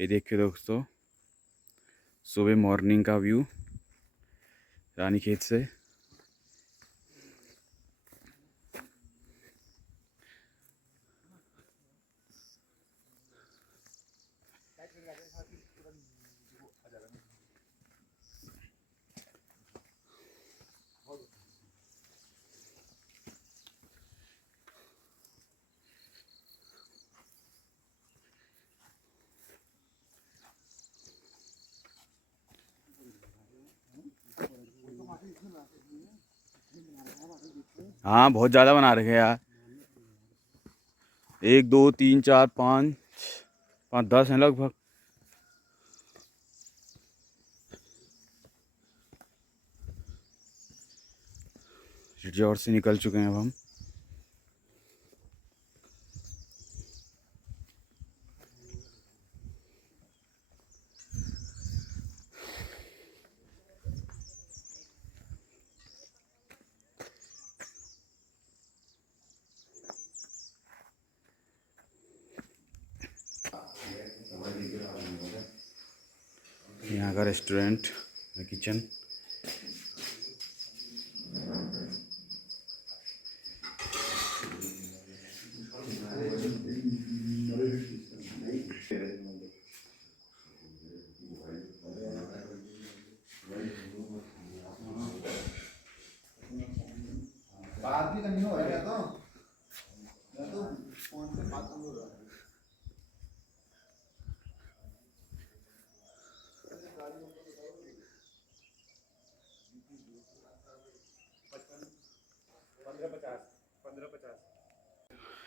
ये देखिए दोस्तों, सुबह मॉर्निंग का व्यू रानीखेत से। हाँ, बहुत ज़्यादा बना रखे यार। 1 2 3 4 5 5 10 हैं लगभग। रिजॉर्ट से निकल चुके हैं अब हम। यहाँ का रेस्टोरेंट, किचन। बात भी करनी हो रहा है तो फोन पे बात हो रहा है।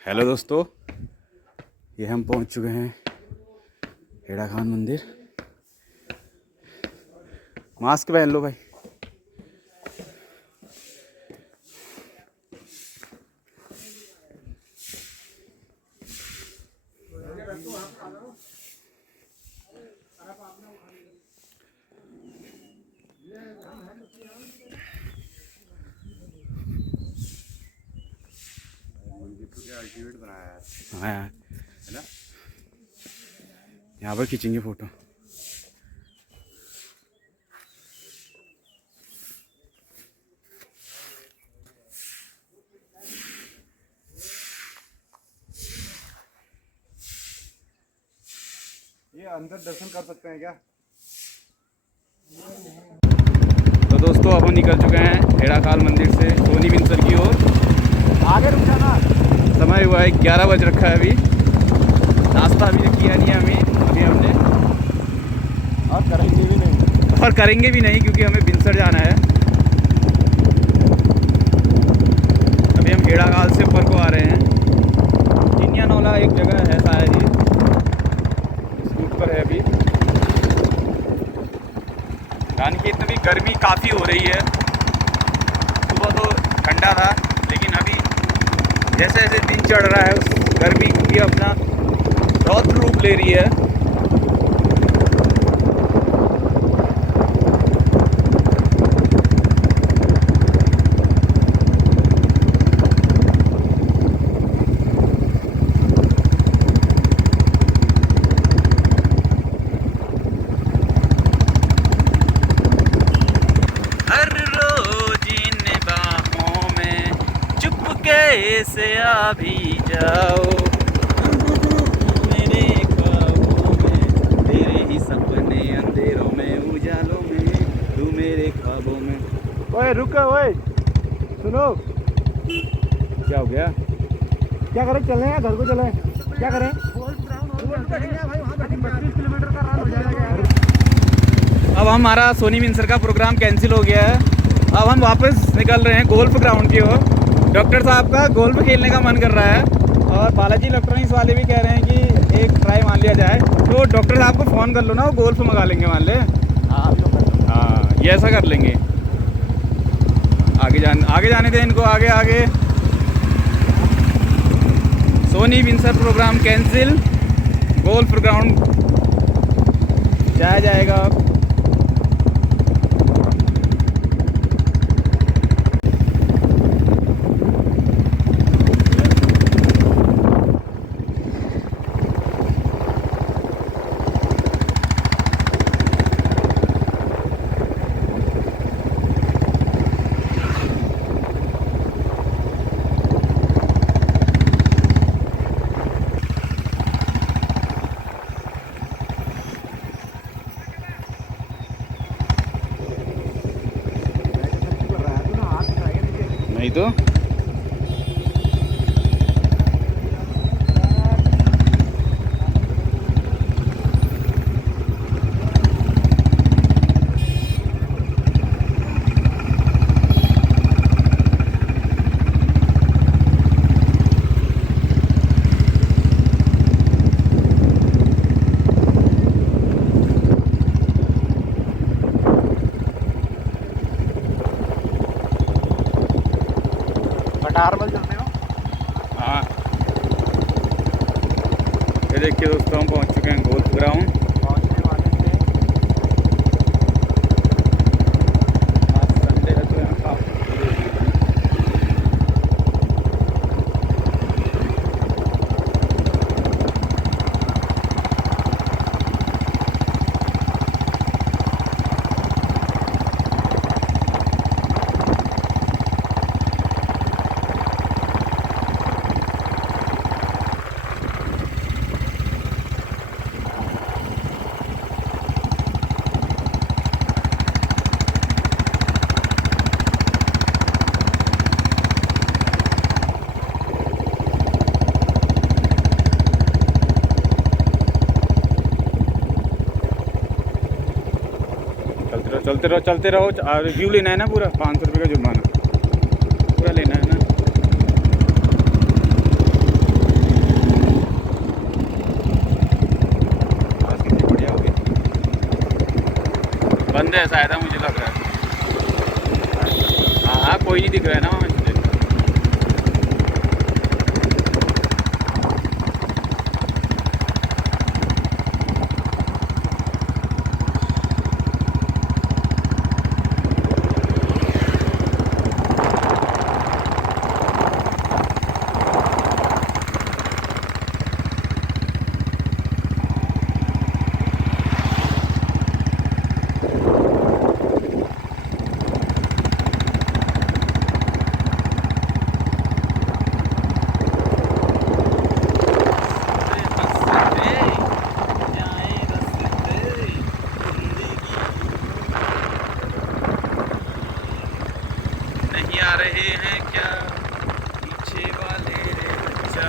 हेलो दोस्तों, ये हम पहुंच चुके हैं हेड़ा खान मंदिर। मास्क पहन लो भाई। हाँ यार, है ना। यहाँ पर खींचेंगे फोटो। ये अंदर दर्शन कर सकते हैं क्या? तो दोस्तों, अब हम निकल चुके हैं हेड़ा खाल मंदिर से सोनी बिनसर की ओर। आगे रुक जाना। समय हुआ है 11 बज रखा है अभी। नाश्ता अभी किया नहीं है हमें, अभी हमने, और करेंगे भी नहीं। और करेंगे भी नहीं क्योंकि हमें बिनसर जाना है। अभी हम हेड़ा खाल से ऊपर को आ रहे हैं। चिनिया नौला एक जगह है शायद, ये इसके ऊपर है। अभी रानीखेत में भी गर्मी काफ़ी हो रही है। सुबह तो ठंडा था, लेकिन अभी जैसे जैसे दिन चढ़ रहा है उस गर्मी की अपना रौद्र रूप ले रही है। हर रोज इन बाहों में चुपके से आ भी जाओ, मेरे ख्वाबों में, तेरे ही सपने अंधेरों में, उजालों में, तू मेरे ख्वाबों में। ओए रुको, ओए सुनो। क्या हो गया? क्या करें, चलें या घर को चलें? क्या करें? 25 किलोमीटर का रन हो जाएगा। अब हमारा सोनी बिनसर का प्रोग्राम कैंसिल हो गया है। अब हम वापस निकल रहे हैं गोल्फ ग्राउंड की ओर। डॉक्टर साहब का गोल्फ खेलने का मन कर रहा है, और बालाजी इलेक्ट्रॉनिक्स वाले भी कह रहे हैं कि एक ट्राई मान लिया जाए। तो डॉक्टर साहब को फ़ोन कर लो ना, वो गोल्फ मंगा लेंगे मान ले। हाँ, ये ऐसा कर लेंगे। आगे जाने दें इनको, आगे आगे। सोनी बिनसर प्रोग्राम कैंसिल, गोल्फ ग्राउंड जाया जाएगा। तो नॉर्मल चलते हो। हाँ, ये देखिए दोस्तों, हम पहुंच चुके हैं गोल्फ ग्राउंड। पहुंचने वाले थे। आज संडे है तो यहाँ काफी भीड़ होगी। चलते रहो। रिव्यू लेना है ना पूरा, 500 रुपये का जुर्माना पूरा लेना है ना। बस कितनी बढ़िया होगी। बंद है शायद, मुझे लग रहा है। हाँ, कोई नहीं दिख रहा है ना मुझे। नहीं आ रहे हैं क्या पीछे वाले रे बच्चा,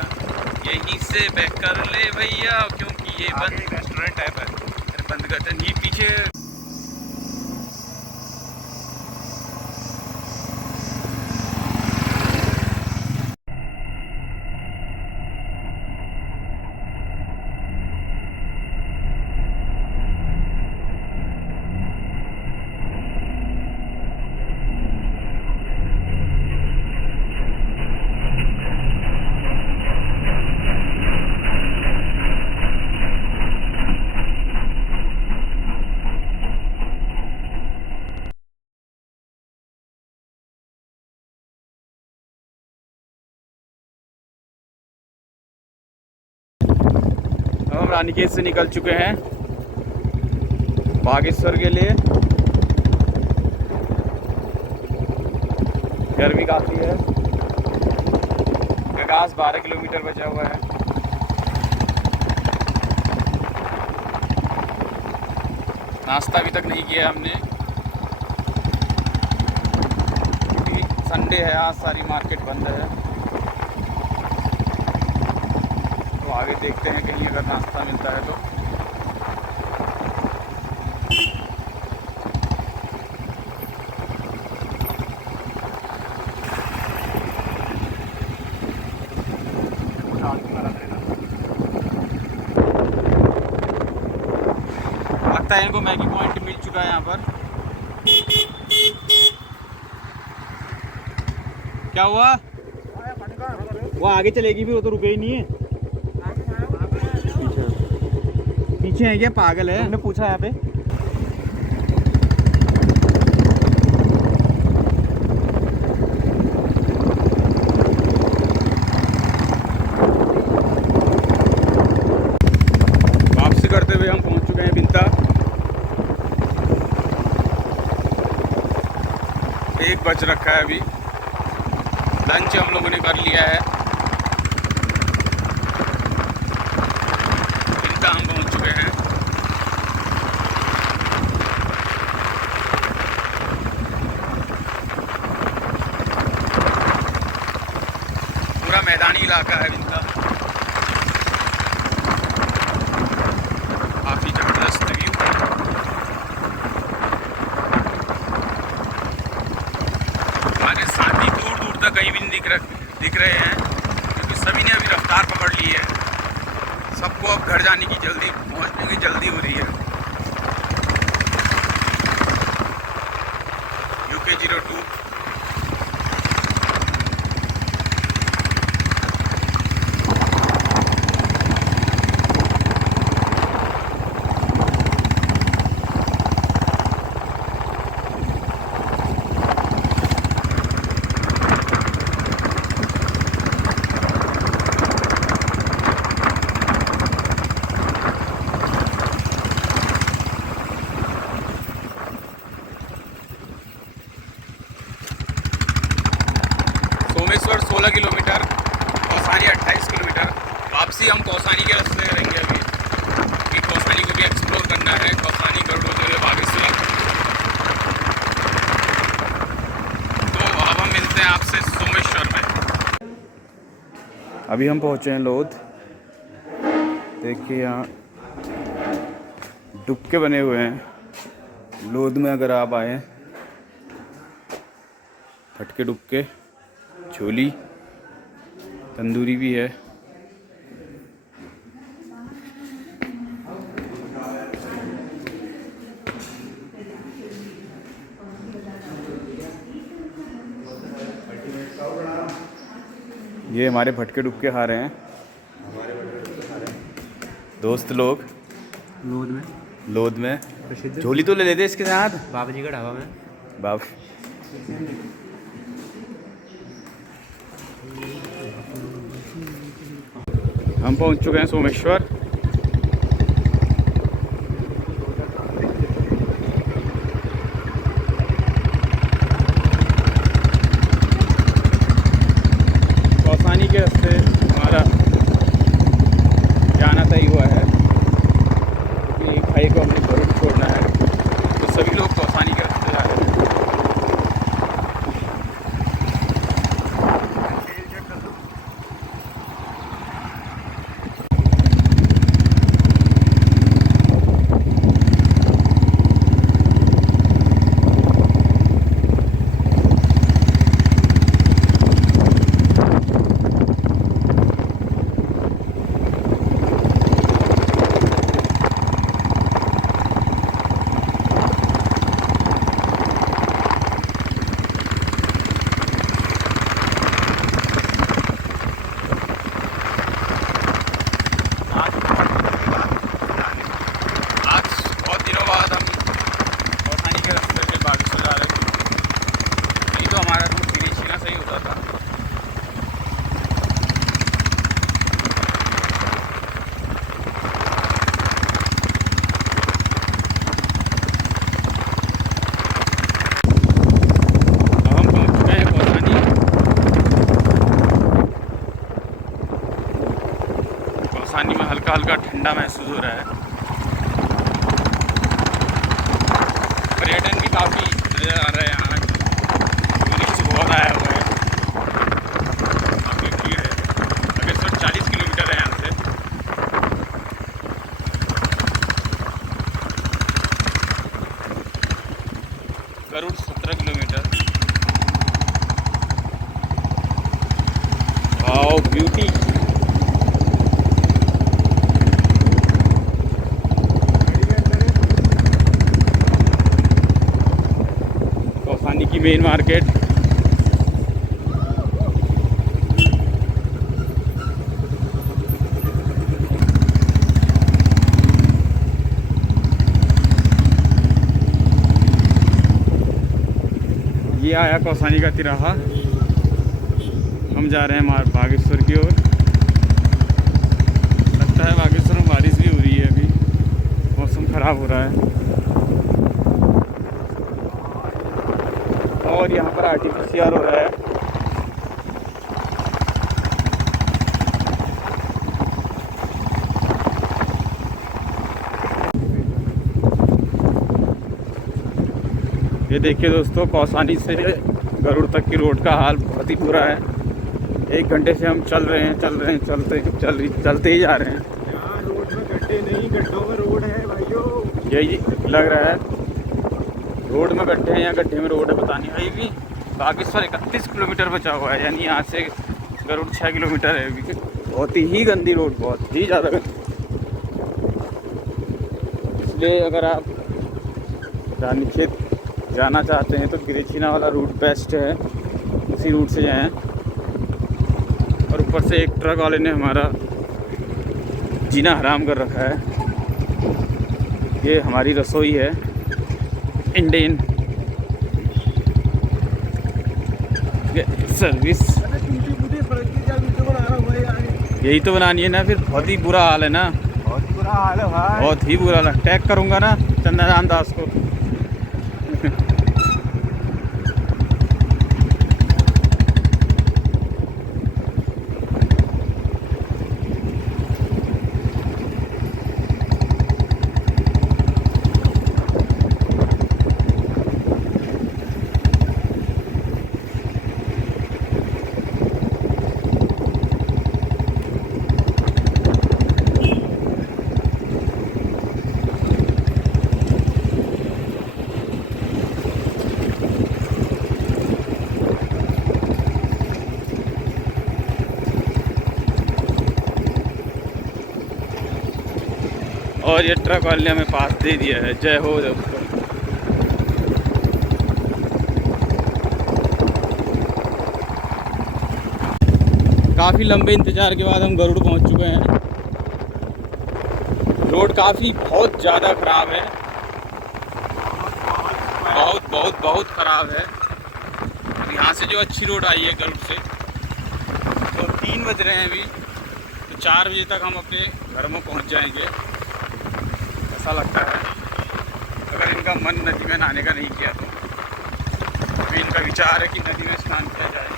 यहीं से बैक कर ले भैया, क्योंकि ये बंद रेस्टोरेंट टाइप है। बंद करते हैं ये पीछे। हम रानीखेत से निकल चुके हैं बागेश्वर के लिए। गर्मी काफ़ी है। गगास 12 किलोमीटर बचा हुआ है। नाश्ता अभी तक नहीं किया हमने, क्योंकि संडे है, आज सारी मार्केट बंद है। तो आगे देखते हैं कहीं अगर नाश्ता मिलता है तो। लगता है इनको मैगी पॉइंट मिल चुका है यहाँ पर। क्या हुआ? वो आगे चलेगी भी, वो तो रुके ही नहीं है। पीछे है क्या? पागल है। तुमने पूछा यहाँ पे? वापसी करते हुए हम पहुंच चुके हैं बिंता। 1 बज रखा है अभी। लंच हम लोगों ने कर लिया है। बिंता हम पहुंच चुके हैं। इलाका है इनका, काफ़ी ज़बरदस्त व्यू। हमारे साथी दूर दूर तक कहीं भी नहीं दिख रहे हैं, क्योंकि सभी ने अभी रफ्तार पकड़ ली है। सबको अब घर जाने की जल्दी, पहुंचने की जल्दी हो रही है। UK02 Someshwar 16 kilometre, Kausani 28 kilometre. वापसी हम कौसानी के रास्ते करेंगे अभी, कि कौसानी को भी एक्सप्लोर करना है। कौसानी गरुड़ बागेश्वर। तो अब हम मिलते हैं आपसे सोमेश्वर में। अभी हम पहुँचे हैं लोध। देखिए यहाँ डुबके बने हुए हैं लोध में। अगर आप आए, फटके डुबके, छोली, तंदूरी भी है। ये हमारे फटके डुबके खा रहे हैं दोस्त लोग लोध में। झोली तो ले लेते इसके साथ, बाबा जी का ढाबा में। बाब हम पहुंच चुके हैं सोमेश्वर। कौसानी के रास्ते हमारा जाना तय हुआ है, क्योंकि एक भाई को हमने जरूर छोड़ना है। तो सभी लोग कौसानी के रास्ते जा रहे हैं। कौसानी में हल्का हल्का ठंडा महसूस हो रहा है। पर्यटन भी काफ़ी नज़र आ रहा है यहाँ। टूरिस्ट बहुत आया हुआ है, काफ़ी भीड़ है। बागेश्वर 40 किलोमीटर है यहाँ से। Garur 17 kilometre. Wow beauty. Kausani की मेन मार्केट। ये आया कौसानी का तिराहा। हम जा रहे हैं बागेश्वर की ओर। लगता है बागेश्वर में बारिश भी हो रही है, अभी मौसम ख़राब हो रहा है। और यहाँ पर आर्टिफिशियल हो रहा है। ये देखिए दोस्तों, कौसानी से गरुड़ तक की रोड का हाल बहुत ही बुरा है। 1 घंटे से हम चलते ही जा रहे हैं। यहाँ रोड में गड्ढे नहीं, गड्ढों में रोड है भाइयों। यही लग रहा है, रोड में गड्ढे हैं या गड्ढे में रोड है पता नहीं। अभी भी बागेश्वर 31 किलोमीटर बचा हुआ है, यानी यहाँ से गरुड़ 6 किलोमीटर है। अभी बहुत ही गंदी रोड, बहुत ही ज़्यादा गंदी। इसलिए अगर आप रानीखेत जाना चाहते हैं तो गिरिछीना वाला रूट बेस्ट है, उसी रूट से जाएं। और ऊपर से एक ट्रक वाले ने हमारा जीना हराम कर रखा है। ये हमारी रसोई है इंडियन सर्विस। यही तो बनानी है ना, फिर बहुत ही बुरा हाल है ना, बहुत बुरा हाल है भाई, बहुत ही बुरा हाल है। टैग करूँगा ना चंद्रकांत दास को। और ये ट्रक वाले ने हमें पास दे दिया है, जय हो उसको। काफ़ी लंबे इंतज़ार के बाद हम गरुड़ पहुंच चुके हैं। रोड काफ़ी बहुत ज़्यादा ख़राब है, बहुत बहुत बहुत ख़राब है। यहाँ से जो अच्छी रोड आई है गरुड़ से, तो 3 बज रहे हैं अभी, तो 4 बजे तक हम अपने घर में पहुँच जाएंगे ऐसा लगता है, अगर इनका मन नदी में नहाने का नहीं किया तो। अभी इनका विचार है कि नदी में स्नान किया जाए,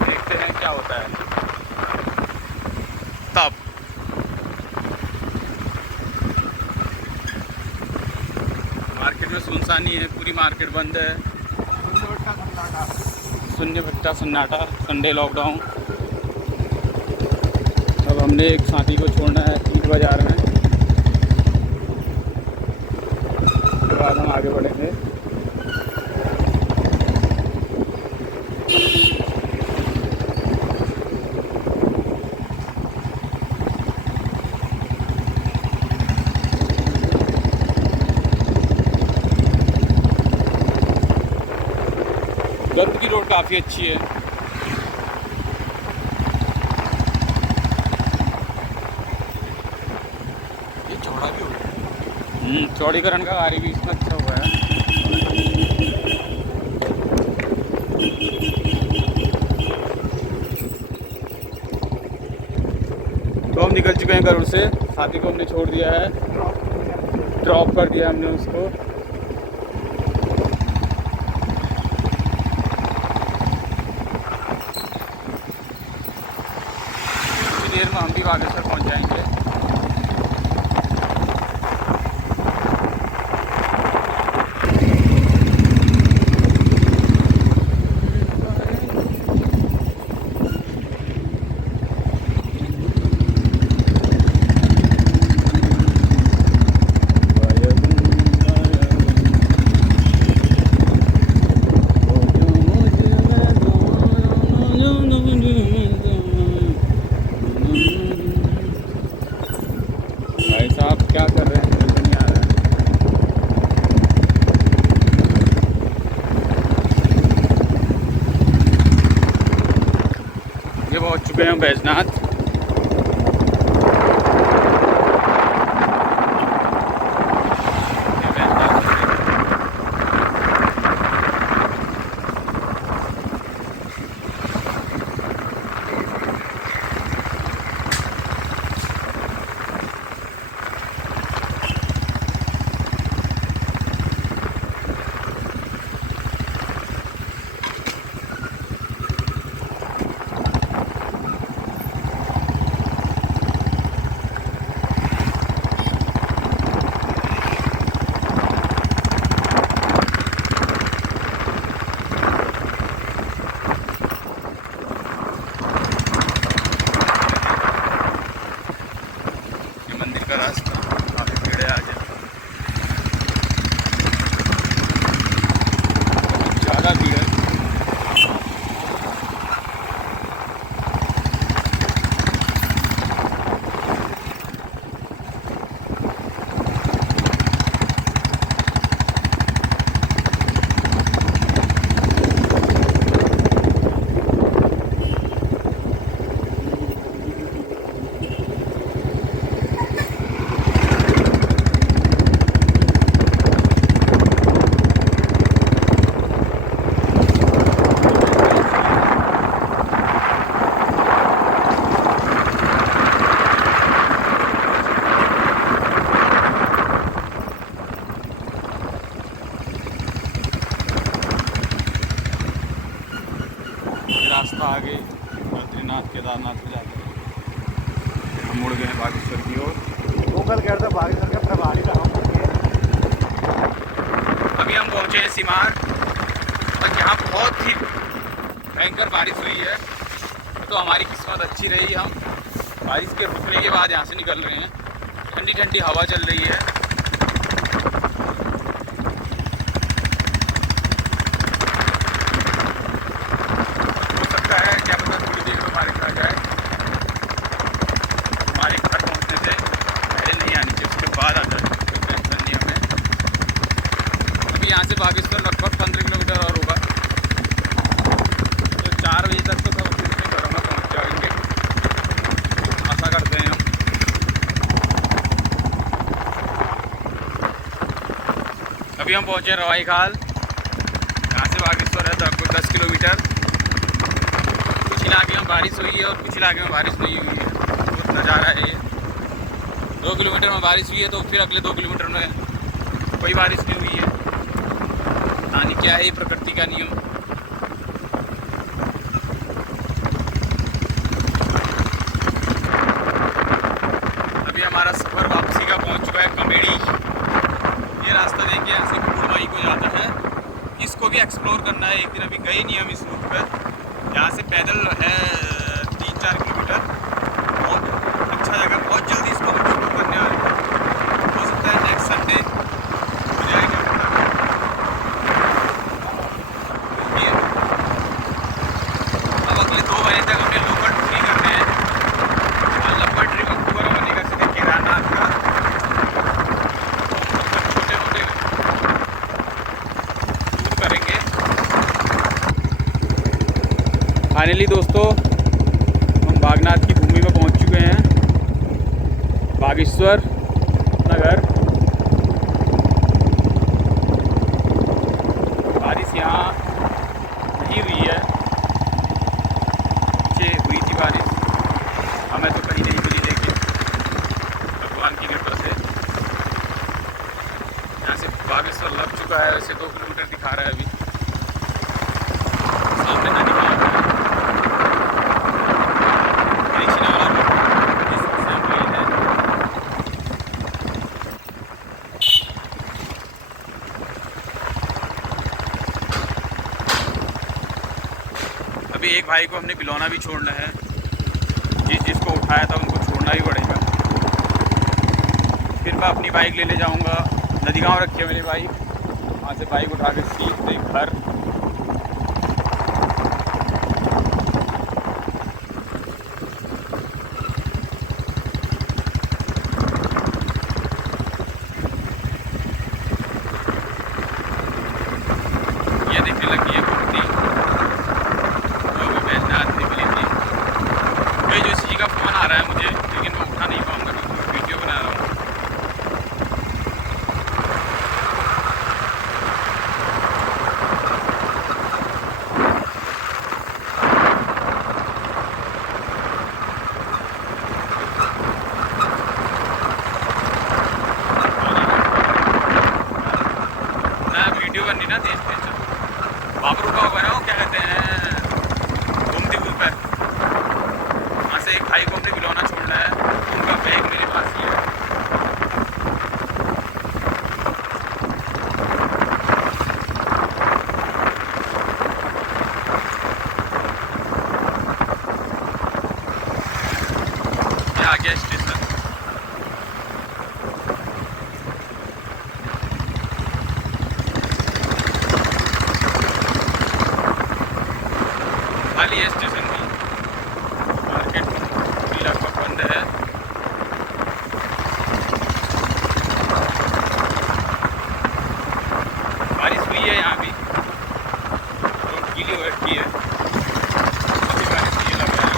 देखते हैं क्या होता है। तब मार्केट में सुनसानी है, पूरी मार्केट बंद है, शून्य भट्टा सन्नाटा, संडे लॉकडाउन। अब हमने एक साथी को छोड़ना है ईट बाज़ार में, उसके बाद हम आगे बढ़ेंगे। गरुड़ की रोड काफ़ी अच्छी है। ये चौड़ा भी हो गया, चौड़ीकरण का कार्य भी इसमें अच्छा हुआ है। तो हम निकल चुके हैं गरुड़ से, साथी को हमने छोड़ दिया है, ड्रॉप कर दिया हमने उसको। देर में हम भी बागेश्वर पहुंच जाएंगे। भाई साहब क्या कर रहे हैं, समझ नहीं आ रहा है। ये पहुंच चुके हैं बैजनाथ। हम मुड़ गए हैं बागेश्वर की ओर। गूगल कर दो बागेश्वर का प्रभारी का हम। अभी हम पहुँचे हैं सिमार और यहाँ बहुत ही भयंकर बारिश हुई है। तो हमारी किस्मत अच्छी रही, हम बारिश के रुकने के बाद यहाँ से निकल रहे हैं। ठंडी ठंडी हवा चल रही है। हो सकता है क्या पता थोड़ी देर में हमारे घर जाए। हमारे घर पहुँचने से पहले नहीं आनी चाहिए, उसके बाद आ जाए, कोई टेंशन नहीं हमें। अभी यहाँ से बागेश्वर लगभग 15 किलोमीटर और होगा। तो 4 बजे तक तो सब अपने घरों में पहुँच जाएंगे, आशा करते हैं हम। अभी हम पहुँचे रवाई खाल। यहाँ से बागेश्वर है लगभग 10 किलोमीटर। कुछ इलाके में बारिश हुई है और कुछ इलाके में बारिश नहीं हुई है। बहुत नज़ारा है ये। 2 किलोमीटर में बारिश हुई है तो फिर अगले 2 किलोमीटर में कोई बारिश नहीं हुई है। पता नहीं क्या है ये प्रकृति का नियम। अभी हमारा सफ़र वापसी का पहुँच चुका है कमेड़ी। ये रास्ता देखिए यहाँ से कुड़माई को जाता है। इसको भी एक्सप्लोर करना है एक दिन। अभी गए नहीं हम इस रूट पर। यहाँ से पैदल है 3-4 किलोमीटर। बहुत अच्छा जगह, बहुत जल्दी इसको एक्सप्लोर करने वाले हैं। हो सकता है नेक्स्ट संडे हो जाएगा। अब अगले 2 बजे तक हमने लोकल टूरी करने हैं। और लंबा ट्रिप अक्टूबर में निकल सकते केदारनाथ का। फाइनली दोस्तों हम बागनाथ की भूमि में पहुंच चुके हैं, बागेश्वर नगर। बारिश यहाँ नहीं हुई है, पीछे हुई थी बारिश, हमें तो कहीं नहीं मिली। देखिए भगवान की कृपा से यहाँ से बागेश्वर लग चुका है। वैसे 2 किलोमीटर दिखा रहा है अभी। सामने नदी है। अभी एक भाई को हमने बिलौना भी छोड़ना है। जिसको उठाया था उनको छोड़ना ही पड़ेगा। फिर मैं अपनी बाइक ले जाऊंगा। नदी गाँव रखे मेरे भाई, वहाँ से बाइक उठा के सीधे घर। ये देखने लगी है कुर्ती जो इसी का फ़ोन आ रहा है मुझे, लेकिन मैं उठा नहीं पाऊँगा क्योंकि वीडियो बना रहा हूँ। ना वीडियो बननी ना तेज वहाँ पर रुका हुआ है वो क्या कहते हैं घूमती पुल पर। वहाँ से एक भाई को हमने बिलौना छोड़ना है। उनका बैग मेरे पास ही है। ये आ गया स्टेशन। खाली है स्टेशन भी, मार्केट भी लगभग बंद है। बारिश हुई है यहाँ भी, रोड गीली हो रखी है। अभी बारिश हुई है लग रहा है।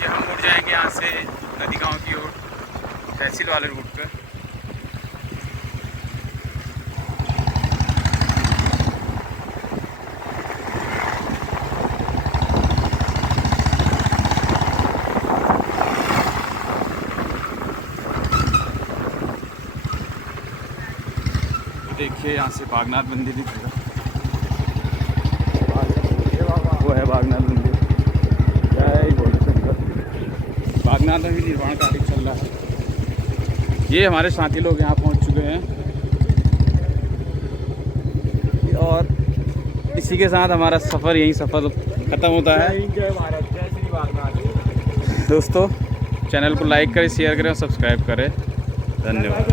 ये हम मुड़ जाएंगे यहाँ से नदी गाँव की ओर, तहसील वाले रूट पे। देखिए यहाँ से बागनाथ मंदिर दिख रहा है। बागनाथ मंदिर, क्या ही बोल सकते। बागनाथ में भी निर्माण कार्य चल रहा है। ये हमारे साथी लोग यहाँ पहुँच चुके हैं और इसी के साथ हमारा सफ़र यहीं सफ़र ख़त्म होता है। जय भारत, जय श्री बागनाथ। दोस्तों चैनल को लाइक करें, शेयर करें और सब्सक्राइब करें। धन्यवाद।